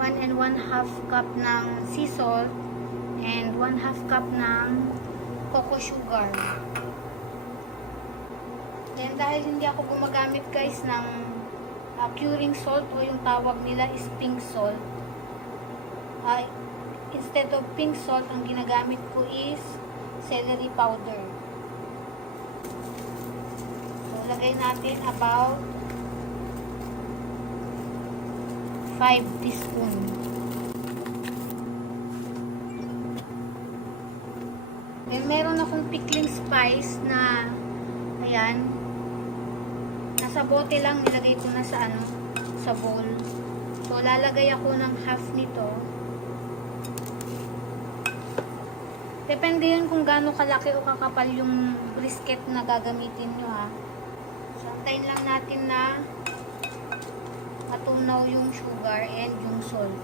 1 cup ng sea salt and 1/2 cup ng cocoa sugar. Then dahil hindi ako gumagamit guys ng curing salt o yung tawag nila is pink salt, instead of pink salt, ang ginagamit ko is celery powder. So lagay natin about 5 teaspoon. Then meron akong pickling spice na ayan, nasa bote lang, nilagay ko na sa sa bowl. So lalagay ako ng half nito. Depende yun kung gaano kalaki o kakapal yung brisket na gagamitin nyo ha. So antayin lang natin na matunaw yung sugar and yung salt.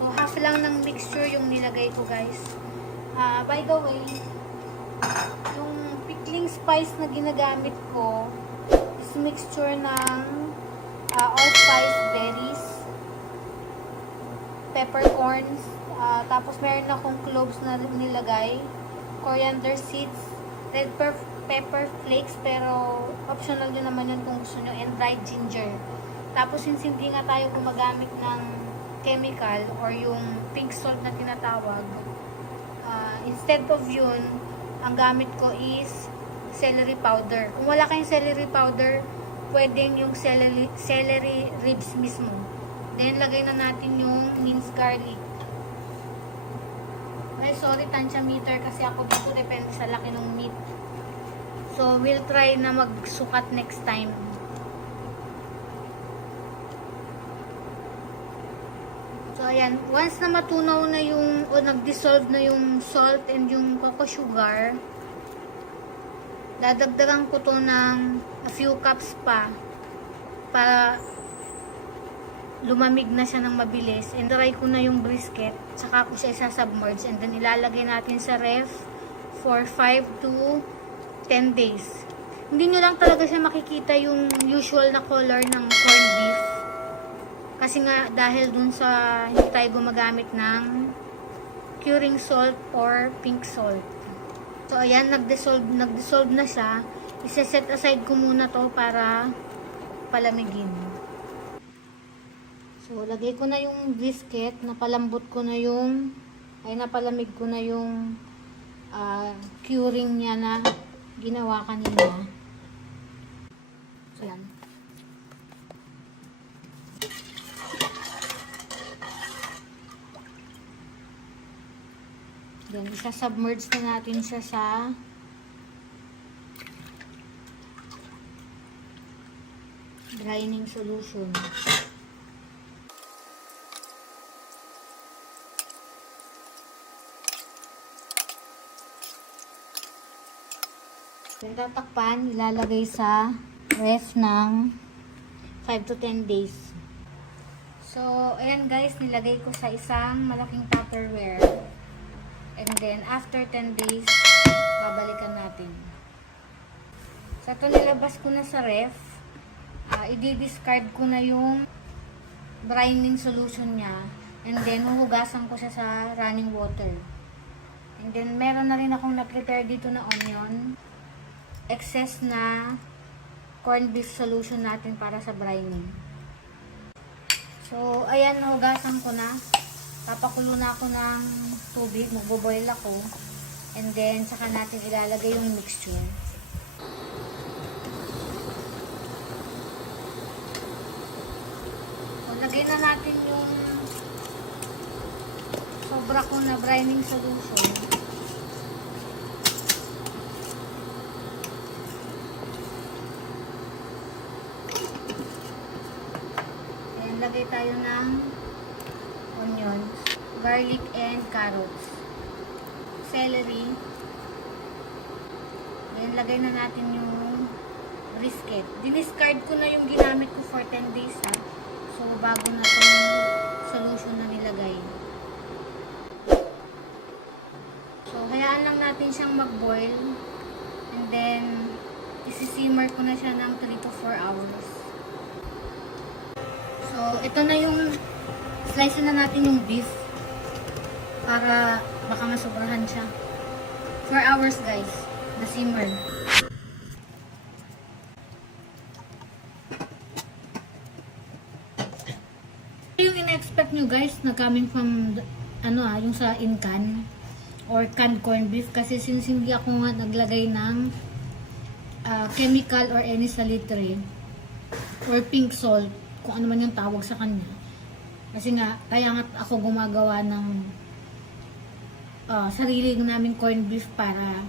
So half lang ng mixture yung nilagay ko guys. By the way, yung pickling spice na ginagamit ko is mixture ng allspice berries, peppercorns, tapos meron akong cloves na nilagay, coriander seeds, red pepper flakes, pero optional yun naman yun kung gusto nyo, and dried ginger. Tapos since hindi nga tayo gumagamit ng chemical or yung pink salt na tinatawag, instead of yun, ang gamit ko is celery powder. Kung wala kayong celery powder, pwedeng yung celery ribs mismo. Then, lagay na natin yung minced garlic. Ay, sorry, tansya meter kasi ako dito depende sa laki ng meat. So, we'll try na magsukat next time. So, ayan. Once na matunaw na yung, o nag-dissolve na yung salt and yung cocoa sugar, dadagdagan ko to ng a few cups pa para lumamig na siya ng mabilis. And try ko na yung brisket, saka ko siya isa-submerge, and then ilalagay natin sa ref for 5 to 10 days. Hindi nyo lang talaga siya makikita yung usual na color ng corned beef. Kasi nga, dahil dun sa hindi tayo gumagamit ng curing salt or pink salt. So, ayan, nag-dissolve na siya. Isa-set aside ko muna to para palamigin. So, lagay ko na yung brisket, napalamig ko na yung curing niya na ginawa kanina. So, yan. Then, isa-submerge na natin siya sa draining solution. Then, tatakpan, ilalagay sa ref ng 5 to 10 days. So, ayan guys, nilagay ko sa isang malaking Tupperware. And then, after 10 days, babalikan natin. So, ito nilabas ko na sa ref. I-discard ko na yung braining solution niya. And then, huhugasan ko siya sa running water. And then, meron na rin akong na-prepare dito na onion. Excess na corned beef solution natin para sa braining. So, ayan, nahugasan ko na. Papakulo na ako ng tubig, magbo-boil ako. And then, saka natin ilalagay yung mixture. So, lagay na natin yung sobra ko na braining solution. And lagay tayo ng onions, garlic and carrots, celery. Then, lagay na natin yung brisket. Diniscard ko na yung ginamit ko for 10 days ha. So, bago na itong solution na nilagay. So, hayaan lang natin siyang mag-boil. And then, isi-simmer ko na siya ng 3 to 4 hours. So, ito na yung Slice na natin yung beef para baka masobrahan siya. 4 hours guys, na simmer. Yung ina-expect nyo guys na coming from yung sa in-can or canned corned beef, kasi since hindi ako nga naglagay ng chemical or any salitre or pink salt, kung ano man yung tawag sa kanya. Kasi nga, kaya nga ako gumagawa ng sarili namin corned beef para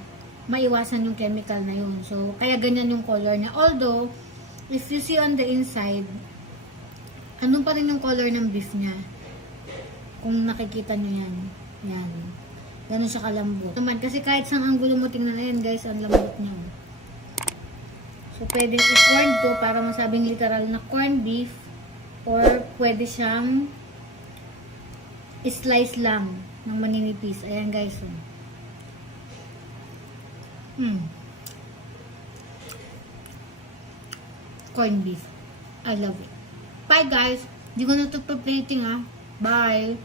maiwasan yung chemical na yun. So, kaya ganyan yung color niya. Although, if you see on the inside, anong pa rin yung color ng beef niya. Kung nakikita nyo yan. Yan. Ganun siya kalambot. Naman, kasi kahit saan anggulo mo tingnan na yan guys, ang lambot niya. So, pwede i-corn to para masabing literal na corned beef, or pwede siyang slice lang ng maninipis. Ayan guys. Corned beef. I love it. Bye guys. Di ko na ito pa plating ha. Bye.